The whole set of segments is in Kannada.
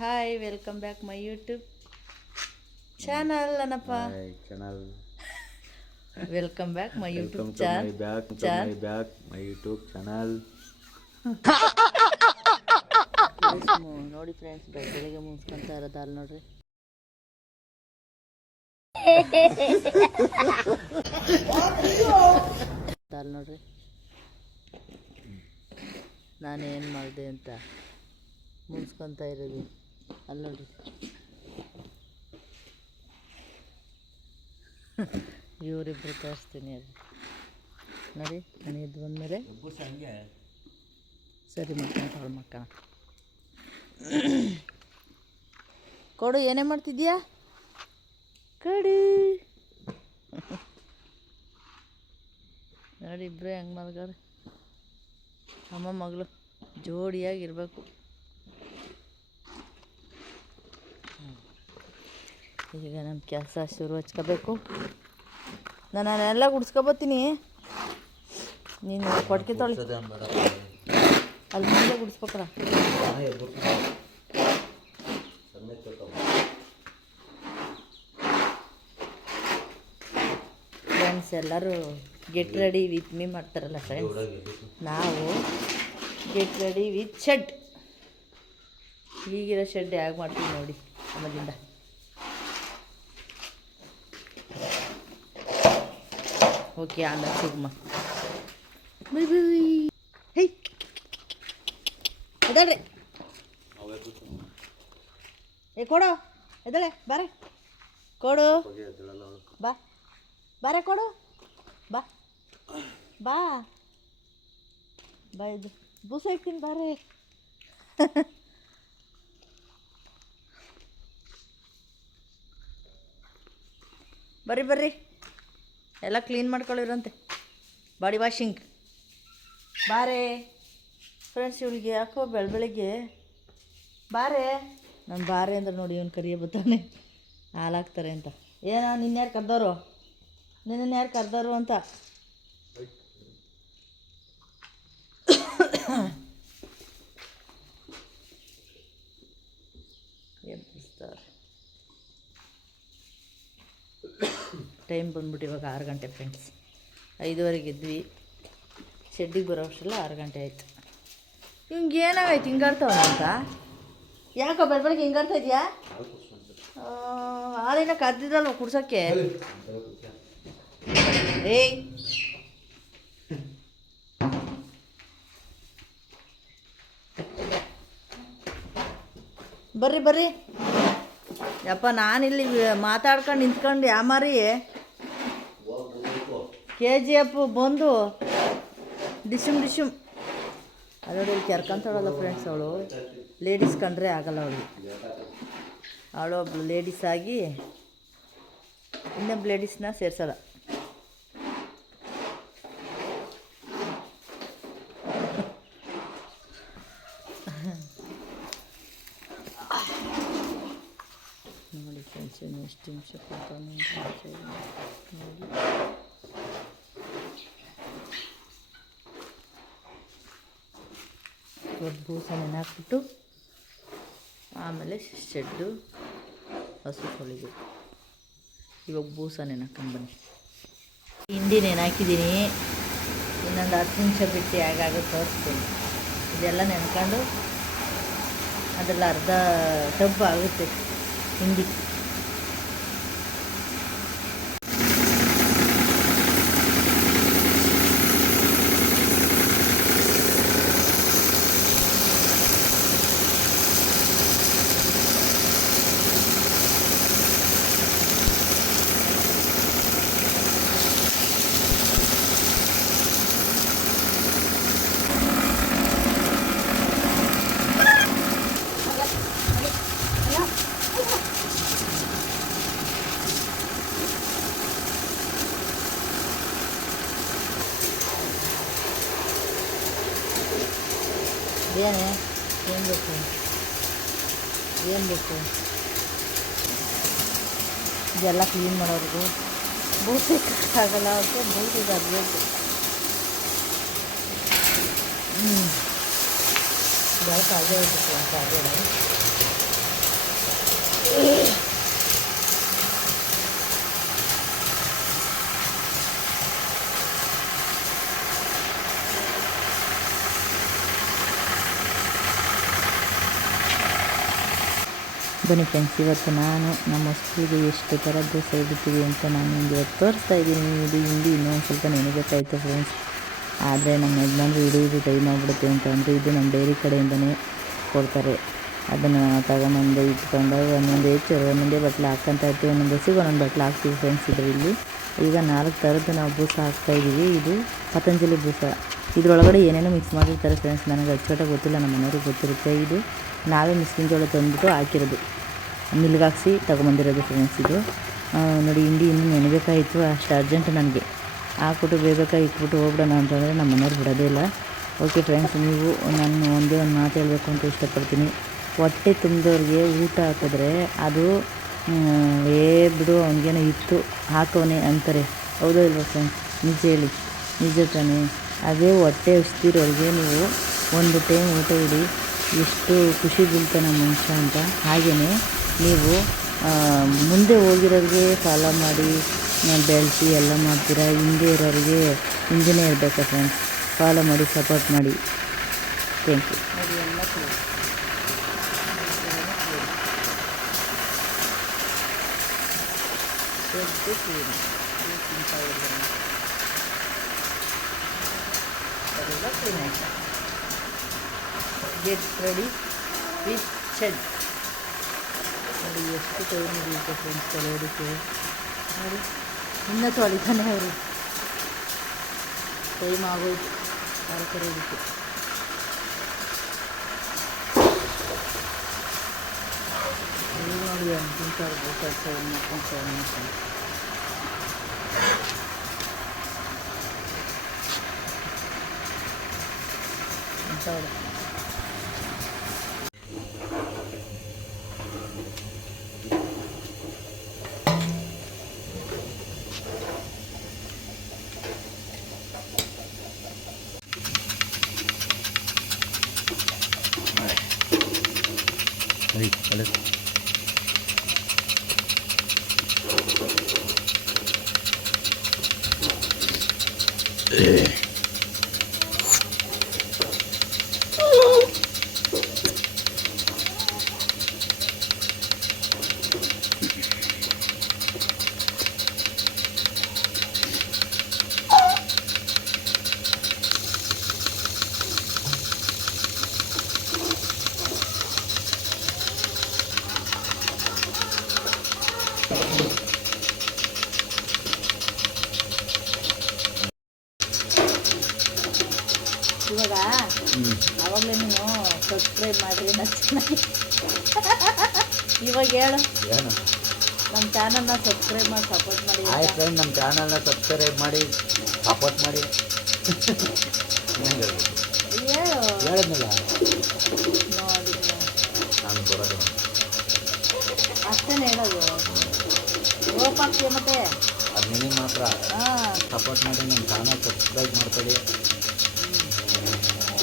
Hi, welcome back my YouTube channel ನನಪ್ಪ. Channel welcome back my YouTube my YouTube channel. ನೋಡಿ ಫ್ರೆಂಡ್ಸ್, ಬೆಳಗ್ಗೆ ಮುಗಿಸ್ಕೊಂತ ಇರೋದು ಅಲ್ಲಿ ನೋಡ್ರಿ. ಅಲ್ಲಿ ನೋಡ್ರಿ ನಾನೇನು ಮಾಡಿದೆ ಅಂತ ಮುನ್ಸ್ಕೊತ ಇರೋದು ಅಲ್ಲಿ ನೋಡ್ರಿ. ಇವರಿಬ್ರು ತೋರಿಸ್ತೀನಿ ಅದು ನೋಡಿ. ನಾನು ಎದ್ದು ಬಂದಮೇಲೆ ಸರಿ ಮಕ್ಕಳ ಮಕ್ಕಳ ಕೊಡು. ಏನೇ ಮಾಡ್ತಿದ್ಯಾ ಕಡಿ? ನೋಡಿ ಇಬ್ಬರೇ ಹೆಂಗೆ ಮಲ್ಗಾರೆ. ಅಮ್ಮ ಮಗಳು ಜೋಡಿಯಾಗಿರ್ಬೇಕು. ಈಗ ನಮ್ಮ ಕೆಲಸ ಶುರು ಹಚ್ಕೋಬೇಕು. ನಾನೆಲ್ಲ ಗುಡಿಸ್ಕೊಬತ್ತೀನಿ. ನೀನು ಕೊಡ್ಕೆ ತೊಳಿ ಅಲ್ಲಿ ಮುಂದೆ ಗುಡಿಸ್ಬೇಕಲ್ಲ. ಫ್ರೆಂಡ್ಸ್ ಎಲ್ಲರೂ ಗೆಟ್ ರೆಡಿ ವಿತ್ ಮೀ ಮಾಡ್ತಾರಲ್ಲ ಫ್ರೆಂಡ್ಸ್. ನಾವು ಗೆಟ್ ರೆಡಿ ವಿತ್ ಶೆಡ್. ಈಗಿರೋ ಶೆಡ್ ಹೇಗೆ ಮಾಡ್ತೀವಿ ನೋಡಿ ಆಮೇಲಿಂದ. ಓಕೆ, ಆಮೇಲೆ ಸಿಗಮ್ಮ. Bye bye. ಹೇ ಎದಳ್ರಿ. ಕೊಡು, ಎದಳೆ ಬಾರೆ. ಕೊಡು ಬಾ, ಬಾರೆ ಕೊಡು. ಬಾ ಬಾ ಬಾ, ಇದು ಬೂಸ ಇಕ್ತೀನಿ ಬಾರೆ. ಬರ್ರಿ ಬರ್ರಿ, ಎಲ್ಲ ಕ್ಲೀನ್ ಮಾಡ್ಕೊಳ್ಳಿರಂತೆ. ಬಾಡಿ ವಾಷಿಂಗ್ ಬಾರೆ. ಫ್ರೆಂಡ್ಸ್, ಇವಳಿಗೆ ಯಾಕೋ ಬೆಳಗ್ಗೆ ಬಾರೆ. ನಾನು ಬಾರೆ ಅಂದ್ರೆ ನೋಡಿ ಇವನು ಕರಿಯ ಬತ್ತಾನೆ ಹಾಲಾಗ್ತಾರೆ ಅಂತ. ಏನೋ ನಿನ್ಯಾರು ಕರ್ದವರು, ನಿನ್ನ ಯಾರು ಕರ್ದವರು ಅಂತ. ಎಬ್ಬಿಸ್ತಾರೆ. ಟೈಮ್ ಬಂದ್ಬಿಟ್ಟು ಇವಾಗ 6 ಗಂಟೆ ಫ್ರೆಂಡ್ಸ್. 5:15 ಎದ್ವಿ. ಶೆಡ್ಡಿಗೆ ಬರೋ ಅಷ್ಟೆಲ್ಲ 6 ಗಂಟೆ ಆಯಿತು. ಹಿಂಗೆ ಏನಾಗೈತೆ ಹಿಂಗಾಡ್ತಾವ ಅಂತ? ಯಾಕೋ ಬೆಳಗ್ಗೆ ಹಿಂಗಾಡ್ತಾ ಇದೆಯಾ? ಹಾಲಿನ ಕದ್ದಿದ್ರಲ್ವ ಕುಡ್ಸೋಕ್ಕೆ? ಏಯ್ ಬರ್ರಿ ಬರ್ರಿ. ಯಪ್ಪ, ನಾನಿಲ್ಲಿ ಮಾತಾಡ್ಕೊಂಡು ನಿಂತ್ಕೊಂಡು ಯಾಮಾರಿ KGF ಬಂದು ಡಿಶುಮ್ ಡಿಶುಮ್ ಅದರಲ್ಲಿ ಕೆರ್ಕೊಂತಾಳಲ್ಲ ಫ್ರೆಂಡ್ಸ್. ಅವಳು ಲೇಡೀಸ್ ಕಂಡ್ರೆ ಆಗಲ್ಲ ಅವಳು ಒಬ್ಳು ಲೇಡೀಸ್ ಆಗಿ ಇನ್ನೊಬ್ಬ ಲೇಡೀಸ್ನ ಸೇರ್ಸಲ್ಲ. ನೋಡಿ ಫ್ರೆಂಡ್ಸ್, ಇನ್ನು ಎಷ್ಟು ನಿಮಿಷ ನೋಡಿ. ದೊಡ್ಡ ಬೂಸ ನೆನಾಕ್ಬಿಟ್ಟು ಆಮೇಲೆ ಶೆಡ್ಡು ಹಸು ತೊಳಿಬೇಕು. ಇವಾಗ ಬೂಸ ನೆನಾಕೊಂಡು ಬನ್ನಿ. ಹಿಂಡಿ ನೆನಾಕಿದ್ದೀನಿ. ಇನ್ನೊಂದು 10 ನಿಮಿಷ ಬಿಟ್ಟು ಹೇಗಾಗುತ್ತೆ ತೋರಿಸ್ತೀನಿ. ಇದೆಲ್ಲ ನೆನ್ಕೊಂಡು ಅದರಲ್ಲಿ ಅರ್ಧ ಟಬ್ ಆಗುತ್ತೆ ಹಿಂಡಿ. ಏನೇ ಏನು ಬೇಕು? ಏನು ಬೇಕು? ಇದೆಲ್ಲ ಕ್ಲೀನ್ ಮಾಡೋರಿಗೂ ಬೂಸಿ ಆಗಲ್ಲ ಅವ್ರಿಗೆ. ಬೂಸಿಗೆ ಅರ್ಬೇಕು. ಬೆಳಕು ಅಲ್ಲೇ ಇರ್ತೈತಿ ಅಂತ ಅದೇ ಬನ್ನಿ ಫ್ರೆಂಡ್ಸ್, ಇವತ್ತು ನಾನು ನಮ್ಮ ಸ್ಕೂಲಿಗೆ ಎಷ್ಟು ಥರ ದೋಸೆ ಇಡ್ತೀವಿ ಅಂತ ನಾನು ನಿಮಗೆ ತೋರಿಸ್ತಾ ಇದ್ದೀನಿ. ಇದು ಹಿಂಡಿ ಇನ್ನೊಂದು ಸ್ವಲ್ಪ ನೆನೆಬೇಕಾಯ್ತು ಫ್ರೆಂಡ್ಸ್, ಆದರೆ ನಮ್ಮ ಯಜಮಾನ್ರು ಹಿಡಿದು ಟೈಮ್ ಆಗಿಬಿಡುತ್ತೆ ಅಂತ ಅಂದರೆ ಇದು ನಮ್ಮ ಡೈರಿ ಕಡೆಯಿಂದನೇ ಕೊಡ್ತಾರೆ. ಅದನ್ನು ತಗೊಂಬಂದು ಇಟ್ಕೊಂಡು ಒಂದೊಂದೇ ಬಟ್ಲು ಹಾಕ್ಕೊಂತ ಇರ್ತೀವಿ, ಒಂದೊಂದು ದೋಸೆಗೆ ಒಂದೊಂದು ಬಟ್ಲು ಹಾಕ್ತೀವಿ ಫ್ರೆಂಡ್ಸ್. ಇದರಲ್ಲಿ ಈಗ 4 ಥರದ್ದು ನಾವು ಬೂಸ ಹಾಕ್ತಾಯಿದ್ದೀವಿ. ಇದು ಪತಂಜಲಿ ಬೂಸ, ಇದರೊಳಗಡೆ ಏನೇನೋ ಮಿಕ್ಸ್ ಮಾಡಿರ್ತಾರೆ ಫ್ರೆಂಡ್ಸ್, ನನಗೆ ಅಚ್ಚುಕಟ್ಟಾಗಿ ಗೊತ್ತಿಲ್ಲ, ನಮ್ಮ ಮನೆಯವ್ರಿಗೆ ಗೊತ್ತಿರುತ್ತೆ. ಇದು ನಾವೇ ಮಿಸ್ಕಿನ ಜೋಳ ತಂದುಬಿಟ್ಟು ಹಾಕಿರೋದು, ಮಿಲ್ಗಾಕ್ಸಿ ತೊಗೊಂಬಂದಿರೋದು ಫ್ರೆಂಡ್ಸ್. ಇದು ನೋಡಿ, ಹಿಂಡಿ ಇನ್ನೂ ನೆನಬೇಕಾಯಿತು, ಅಷ್ಟು ಅರ್ಜೆಂಟ್ ನನಗೆ. ಹಾಕ್ಬಿಟ್ಟು ಬೇಬೇಕಾಗಿ ಇಟ್ಬಿಟ್ಟು ಹೋಗ್ಬಿಡೋಣ ಅಂತಂದರೆ ನಮ್ಮ ಮನೆಯವ್ರು ಬಿಡೋದೇ ಇಲ್ಲ. ಓಕೆ ಫ್ರೆಂಡ್ಸ್, ನೀವು ನಾನು ಒಂದೇ ಒಂದು ಮಾತು ಹೇಳಬೇಕು ಅಂತ ಇಷ್ಟಪಡ್ತೀನಿ. ಹೊಟ್ಟೆ ತುಂಬಿದವ್ರಿಗೆ ಊಟ ಹಾಕಿದ್ರೆ ಅದು ಬಿಡು ಅವ್ನಿಗೇನೋ ಇತ್ತು ಹಾಕೋನೆ ಅಂತಾರೆ, ಹೌದೋ ಇಲ್ವ ಫ್ರೆಂಡ್ಸ್? ನಿಜ ಹೇಳಿ, ನಿಜ ತಾನೇ? ಅದೇ ಹೊಟ್ಟೆ ಹಸ್ತಿರೋರಿಗೆ ನೀವು ಒಂದು ಟೈಮ್ ಊಟ ಇಡಿ, ಎಷ್ಟು ಖುಷಿ ಬೀಳ್ತಾನೆ ಮನುಷ್ಯ ಅಂತ. ಹಾಗೆಯೇ ನೀವು ಮುಂದೆ ಹೋಗಿರೋರಿಗೆ ಫಾಲೋ ಮಾಡಿ ಬೆಳೆಸಿ ಎಲ್ಲ ಮಾಡ್ತೀರಾ, ಹಿಂದೆ ಇರೋರಿಗೆ ಹಿಂದೆನೇ ಇರಬೇಕಾ ಫ್ರೆಂಡ್ಸ್? ಫಾಲೋ ಮಾಡಿ, ಸಪೋರ್ಟ್ ಮಾಡಿ. Thank you. ನೋಡಿ ಎಲ್ಲ ಕ್ಲೀನ್ ಆಯಿತಾ? Get ready with shed. ನೋಡಿ ಎಷ್ಟು ಟೈಮ್ ಹಿಡಿಯುತ್ತೆ ಫ್ರೆಂಡ್ಸ್ ತೊಳೆಯೋದಕ್ಕೆ. ನೋಡಿ ಇನ್ನೂ ತೊಳಿತಾನೆ ಅವರು, ಟೈಮ್ ಆಗೋಯ್ತು ಕರೆಯೋದಕ್ಕೆ. ನೋಡಿ ಅಂತಿಂತಾರೆ ಮಾಡ್ಕೊಂಡು ಅಂತವ್ರು. ಇವಾಗ ಆವಾಗಲೇ ನೀನು ಸಬ್ಸ್ಕ್ರೈಬ್ ಮಾಡಿರಿ ನಾ ಚೆನ್ನಾಗಿ. ಇವಾಗ ಹೇಳು, ನಮ್ಮ ಚಾನಲ್ನ ಸಬ್ಸ್ಕ್ರೈಬ್ ಮಾಡಿ ಸಪೋರ್ಟ್ ಮಾಡಿ. ಆಯ್ತು ಫ್ರೆಂಡ್, ನಮ್ಮ ಚಾನಲ್ನ ಸಬ್ಸ್ಕ್ರೈಬ್ ಮಾಡಿ ಸಪೋರ್ಟ್ ಮಾಡಿ. ಹೇಳಿದ್ನಲ್ಲ ನೋಡಿ, ನಾನು ಬರೋದು ಅಷ್ಟೇ ಹೇಳೋದು. ಹೋಗ್ಪಾಕ್ತೀಯ ಮತ್ತೆ ಅದು ನಿನಗೆ ಮಾತ್ರ. ಹಾಂ, ಸಪೋರ್ಟ್ ಮಾಡಿ, ನಮ್ಮ ಚಾನಲ್ ಸಬ್ಸ್ಕ್ರೈಬ್ ಮಾಡ್ಕೊಳ್ಳಿ.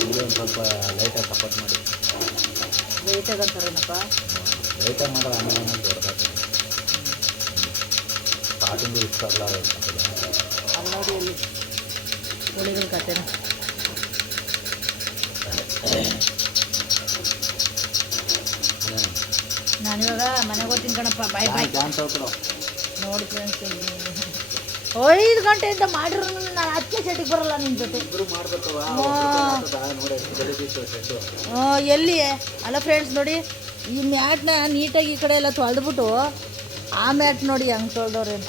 ಇಲ್ಲಿ ಒಂದು ಸ್ವಲ್ಪ ಲೈಟಾಗಿ ಸಪೋರ್ಟ್ ಮಾಡಿ. ಲೇಟಾಗಿ ಅಂತಾರೇನಪ್ಪ? ಲೈಟಾಗಿ ಮಾಡಿದ್ರೆ ಆಮೇಲೆ ದೊಡ್ಡದಾಗ್ತದೆ. ಸ್ಟಾರ್ಟಿಂಗು ಇಷ್ಟ ಅಲ್ಲ. ಅಲ್ಲಿ ನೋಡಿ, ಅಲ್ಲಿ ಹುಳಿಗಳ ಕತೆನ. ನಾನಿವಾಗ ಮನೆಗೆ ಹೋಗ್ತೀನಿ ಕಣಪ್ಪ. ಬಾಯ್ ಬಾಯ್. ನೋಡಿ ಫ್ರೆಂಡ್ಸ್, 5 ಗಂಟೆಯಿಂದ ಮಾಡಿರೋ ನಾನು 10 ಸೆಟ್ಟಿಗೆ ಬರಲ್ಲ ನಿಮ್ಮ ಜೊತೆ. ಎಲ್ಲಿ ಅಲ್ಲ ಫ್ರೆಂಡ್ಸ್, ನೋಡಿ ಈ ಮ್ಯಾಟ್ನ ನೀಟಾಗಿ ಈ ಕಡೆ ಎಲ್ಲ ತೊಳೆದ್ಬಿಟ್ಟು ಆ ಮ್ಯಾಟ್ ನೋಡಿ ಹಂಗೆ ತೊಳೆದವ್ರೆ ಅಂತ.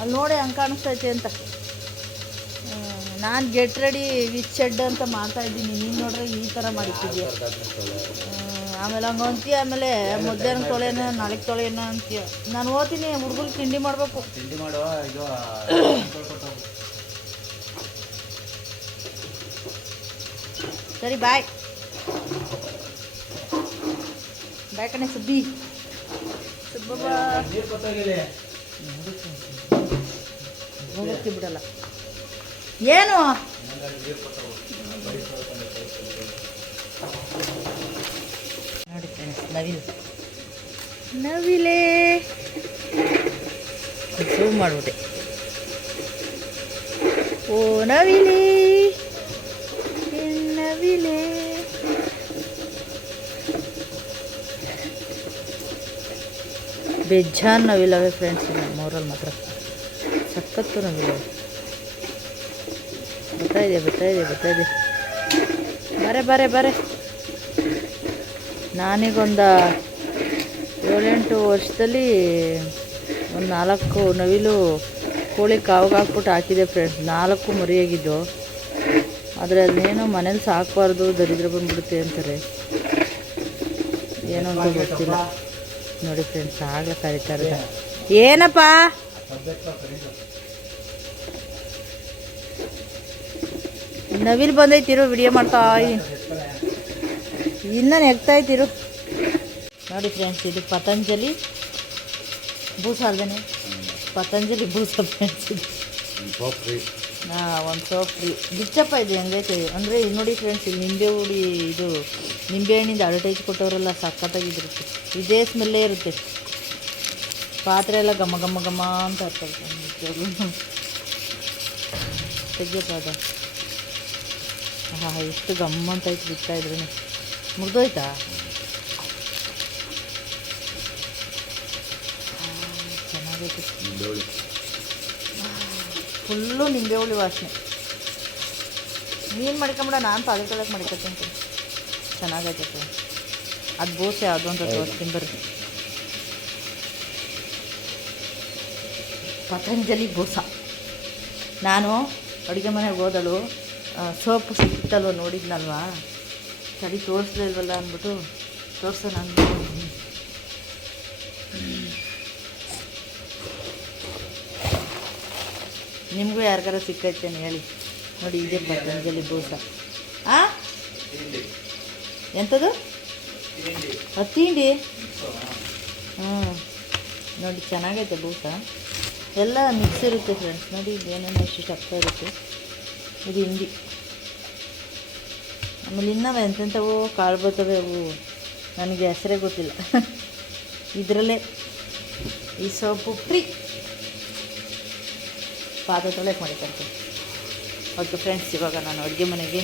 ಅಲ್ಲಿ ನೋಡಿ ಹಂಗೆ ಕಾಣಿಸ್ತೈತೆ ಅಂತ. ನಾನು ಗೆಟ್ ರೆಡಿ ವಿತ್ ಶೆಡ್ ಅಂತ ಮಾಡ್ತಾಯಿದ್ದೀನಿ, ನೀನು ನೋಡ್ರೆ ಈ ಥರ ಮಾಡಿಟ್ಟಿದ್ಯಾ. ಆಮೇಲೆ ಹಂಗೆ ಅಂತೀಯ, ಆಮೇಲೆ ಮಧ್ಯಾಹ್ನ ತೊಳೆನ ನಾಳೆಗೆ ತೊಳೆನ ಅಂತೀಯ. ನಾನು ಓದ್ತೀನಿ, ಹುಡುಗರು ತಿಂಡಿ ಮಾಡಬೇಕು. ತಿಂಡಿ ಮಾಡುವ ಇದು ಸರಿ, ಬಾಯ್ ಬಾಯ್ ಕಣೆ ಸುಬ್ಬಿ. ಹೋಗಕ್ಕೆ ಬಿಡಲ್ಲ ಏನು. ನೋಡಿ ಫ್ರೆಂಡ್ಸ್, ನವಿಲೆ ಝೂಮ್ ಮಾಡ್ಬಿಟ್ಟೆ. ಓ ನವಿಲೆ, ನವಿಲೆ ಬೇಜಾನ್ ನವಿಲವೆ ಫ್ರೆಂಡ್ಸ್, ನಮ್ಮೂರಲ್ಲಿ ಮಾತ್ರ ಸಖತ್ತು ನವಿಲವೆ. ಬರ್ತಾಯಿದೆ. ಬಾರೆ. ನಾನೀಗೊಂದು 7-8 ವರ್ಷದಲ್ಲಿ ಒಂದು 4 ನವಿಲು ಕೋಳಿ ಕಾವಿಗೆ ಹಾಕ್ಬಿಟ್ಟು ಹಾಕಿದೆ ಫ್ರೆಂಡ್ಸ್. 4 ಮರಿಯಾಗಿದ್ದು. ಆದರೆ ಅದನ್ನೇನೋ ಮನೇಲಿ ಸಾಕಬಾರ್ದು, ದರಿದ್ರ ಬಂದ್ಬಿಡುತ್ತೆ ಅಂತಾರೆ, ಏನೋ ಅಂತ ಗೊತ್ತಿಲ್ಲ. ನೋಡಿ ಫ್ರೆಂಡ್ಸ್, ಆಗಲೇ ಕರೀತಾ ಇರೋದು. ಏನಪ್ಪ ನವಿಲ್ ಬಂದೈತಿರು, ವಿಡಿಯೋ ಮಾಡ್ತಾ ಇನ್ನೂ ನೆಗ್ತಾಯ್ತಿರು. ನೋಡಿ ಫ್ರೆಂಡ್ಸ್, ಇದು ಪತಂಜಲಿ ಬೂಸ ಅಲ್ದೇನೆ, ಪತಂಜಲಿ ಬೂಸ ಫ್ರೆಂಡ್ಸ್. ಇದು ಒಂದು ಸೋಪ್ ಫ್ರೀ ಗಿಚ್ಚಪ್ಪ. ಇದು ಹೆಂಗೈತೆ ಅಂದರೆ ನೋಡಿ ಫ್ರೆಂಡ್ಸ್, ಇಲ್ಲಿ ನಿಂಬೆ ಹುಡಿ, ಇದು ನಿಂಬೆ ಹಣ್ಣಿಂದ ಅಡ್ವರ್ಟೈಸ್ ಕೊಟ್ಟವರೆಲ್ಲ ಸಖತ್ತಾಗಿರುತ್ತೆ. ಇದೇ ಸ್ಮೆಲ್ಲೇ ಇರುತ್ತೆ. ಪಾತ್ರೆ ಎಲ್ಲ ಘಮ ಅಂತ ಇರ್ತದೆ. ತೆಗಿಯಪ್ಪ ಅದು. ಎಷ್ಟು ಅಂತ ಐತೆ ಬಿಡ್ತಾ ಇದ್ರೂ. ಮುಗ್ದೋಯ್ತಾ? ಚೆನ್ನಾಗೈತೆ. ಫುಲ್ಲು ನಿಂಬೆ ಹುಳಿ ವಾಸನೆ. ನೀನು ಮಾಡ್ಕೊಂಬಿಡ, ನಾನು ಪಾತ್ರೆ ತೊಳಕ್ಕೆ ಮಾಡ್ಕೊತೀನಿ. ಚೆನ್ನಾಗೈತೆ. ಅದು ಬೋಸೆ ಯಾವುದು ಅಂತ ತೋರಿಸ್ತೀನಿ ಬರ್ರಿ. ಪತಂಜಲಿ ಬೋಸ. ನಾನು ಅಡುಗೆ ಮನೆಗೆ ಹೋದಳು, ಸೋಪು ಸಿಕ್ತಲ್ವ ನೋಡಿದ್ನಲ್ವಾ, ತಡಿ ತೋರಿಸ್ಲಿಲ್ವಲ್ಲ ಅಂದ್ಬಿಟ್ಟು ತೋರಿಸೋಣ ಅಂದ್ಬಿಟ್ಟು. ನಿಮಗೂ ಯಾರಿಗಾರ ಸಿಕ್ಕೈತೇನೆ ಹೇಳಿ. ನೋಡಿ, ಇದೇ ಪತಂಜಲಿ ಬೂಸ. ಎಂಥದ್ದು? ತಿಂಡಿ. ನೋಡಿ ಚೆನ್ನಾಗೈತೆ ಬೂಸ. ಎಲ್ಲ ಮಿಕ್ಸ್ ಇರುತ್ತೆ ಫ್ರೆಂಡ್ಸ್. ನೋಡಿ, ಏನೇನೋ ಇಷ್ಟು ಆಗ್ತಾ ಇರುತ್ತೆ. ಇದು ಹಿಂಡಿ. ಆಮೇಲೆ ಇನ್ನೂ ಎಂತೆಂಥವು ಕಾಳು ಬರ್ತವೆ, ಅವು ನನಗೆ ಹೆಸರೇ ಗೊತ್ತಿಲ್ಲ. ಇದರಲ್ಲೇ ಈ ಸೋಪು ಫ್ರೀ. ಪಾತ್ರೆ ತೊಳೆಯಕ್ಕೆ ಮಾಡಿಕೊಳ್ತೀನಿ. ಓಕೆ ಫ್ರೆಂಡ್ಸ್, ಇವಾಗ ನಾನು ಅಡುಗೆ ಮನೆಗೆ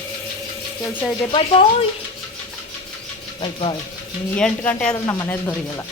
ಕೆಲಸ ಇದೆ. ಬಾಯ್. 8 ಗಂಟೆ ಆದರೂ ನಮ್ಮ ಮನೇಲಿ ಬರೋಲ್ಲ.